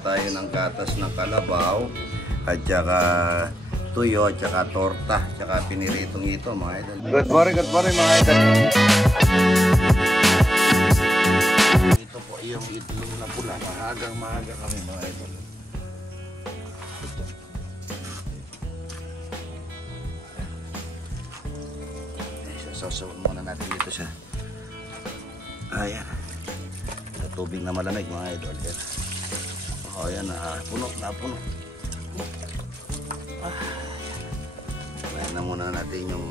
Tayo ng gatas ng kalabaw at saka tuyo at saka torta at saka piniritong ito mga idol. Good morning mga idol. Ito po yung itlog na pula. Maaga kami mga idol. Sasawin muna natin dito siya. Ayan. Tubig na malamig mga idol. O yan, puno. Ayan na muna natin yung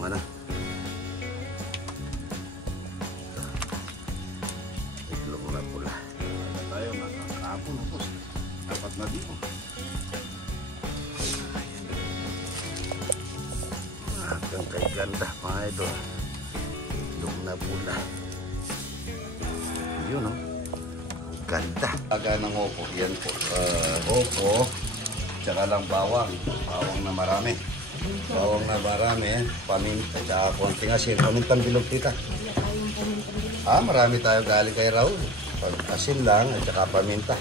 itlog na pula. Tayo makakapon po. Dapat na dito. Hanggang kay ganda mga idol. Itlog na pula. Yun o. Ganda. Aga ng opo. Yan po. Opo. Tsaka lang bawang. Bawang na marami. Paminta. Tsaka konting asin. Pamintang bilog tita. Marami tayo galing kay Raul. Asin lang at tsaka paminta.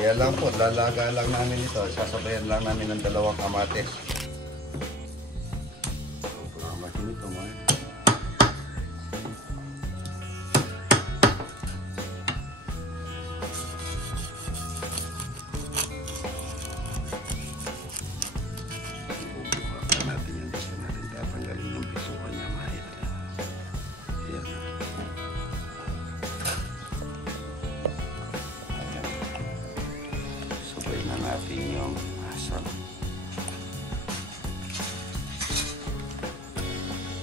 Kaya lang po. Lalaga lang namin ito. Sasabayan lang namin ng 2 kamates. Kamatin ito mga. Natin yung asal.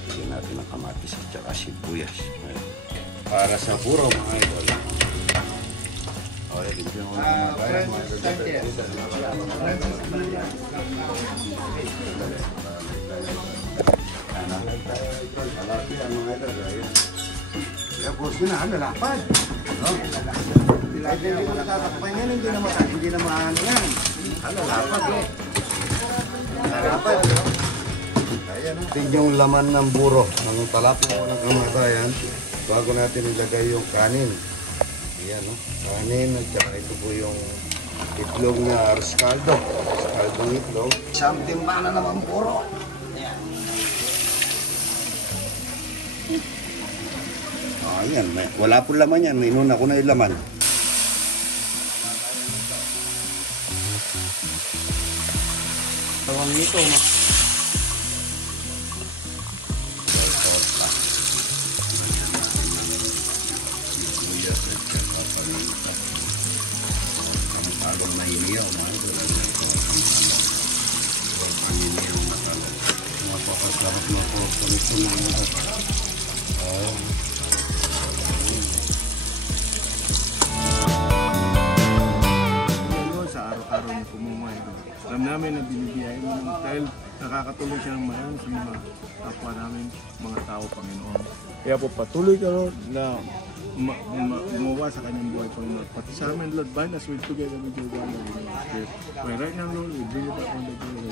Lagyan natin ang kamatis at saka sibuyas. Para sa puro mga idol. Okay, limpyan mo na tayo mga idol. Malapit mga idol. Kaya boss nyo na, lalapad. Hindi mo natatakpan yan, hindi na maano yan. Lalapad eh. Lalapad. Ito yung laman ng buro. Ang talapin mo ng kamatayan bago natin ilagay yung kanin. Ayan, kanin at saka ito po yung itlog na riscaldo. Riscaldong itlog. Something ba na naman buro. Ayan, wala po laman yan. Inuna ko na yung laman. Tawang nito talong na iniyaw mapapasarap na po sa araw-araw niya pumumuhay doon. Alam namin na binibiyay mo dahil nakakatulong siya ng marami sa mga kapwa namin, mga tao, Panginoon. Kaya po patuloy ka Lord na gumawa sa kanyang buhay, Panginoon. Pati sa amin, Lord, bind us with together with your God. Well, right now, Lord, we bring it back on the table. In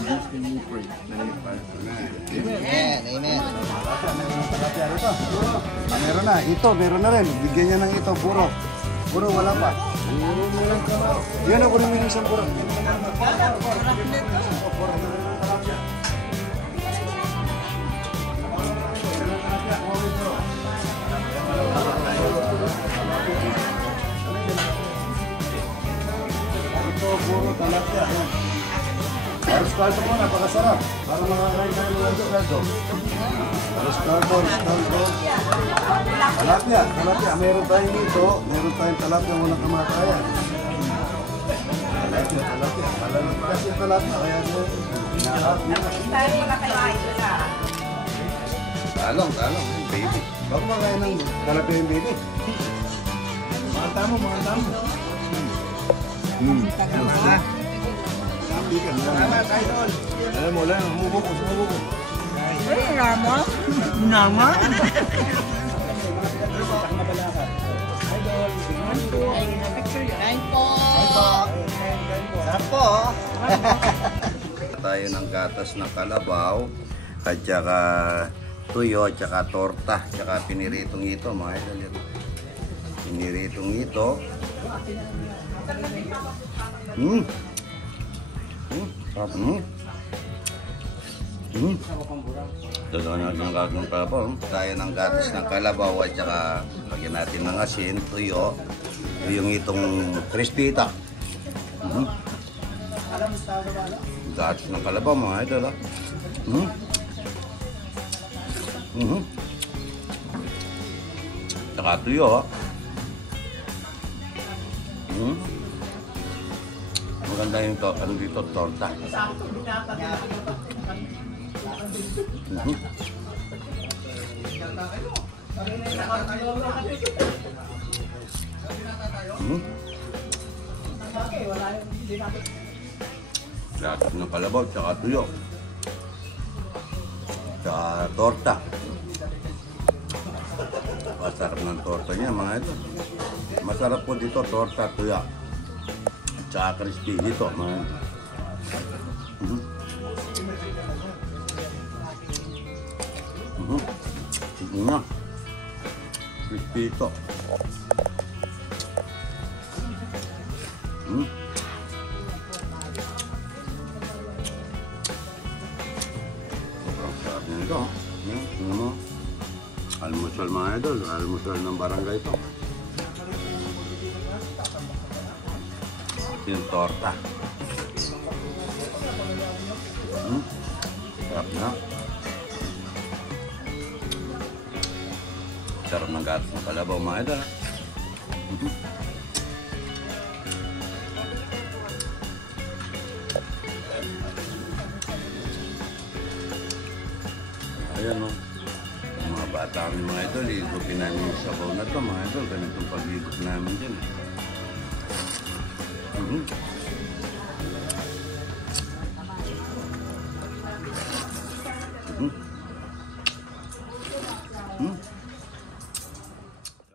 Jesus' name we pray. Amen. Amen. Meron na. Ito, meron na rin. Bigyan niya ng ito, buro. Buro, wala pa. Yan ako rin yung isang pura. Ito, puro talapya. Riscaldo po, napakasarap. Para makakain tayo ng riscaldo. Riscaldo. Talapya. Meron tayong dito. Meron tayong talapya muna kamatayan. Talapya. Malalap kasi talapya. Kaya ito. Tayo muna kayo idol na. Talong. Baby. Baka makain ng talapya yung baby. Mga tamo. Salamat, idol. Alam mo lang, sumubuko. Nama? Tayo ng gatas ng kalabaw at saka tuyo at saka torta at saka piniritong ito mga idol. Piniritong ito Sarap. Dalawa natin ang gatas ng kalabaw. Tayo ng gatas ng kalabaw at saka lagyan natin ng asin, tuyo. Yung itong crispita. Gatas ng kalabaw mga idol. Saka tuyo. Maganda yung ano dito, torta. Gatas ng kalabaw, tsaka tuyo. Tsaka torta. Masarap ng torta niya mga ito. Masarap po dito, torta, tuyo. Tsaka crispy dito mga ito. Crispy ito. Sobrang sarap na ito. Almusal mga idol. Almusal ng barangay ito. Yung torta. Sarap na. Sarap ng gatas ng kalabaw mga idol. Ayan o. Ang mga bata kami mga idol, igupin namin yung sabaw na ito mga idol. Ganitong pag-igup namin dyan.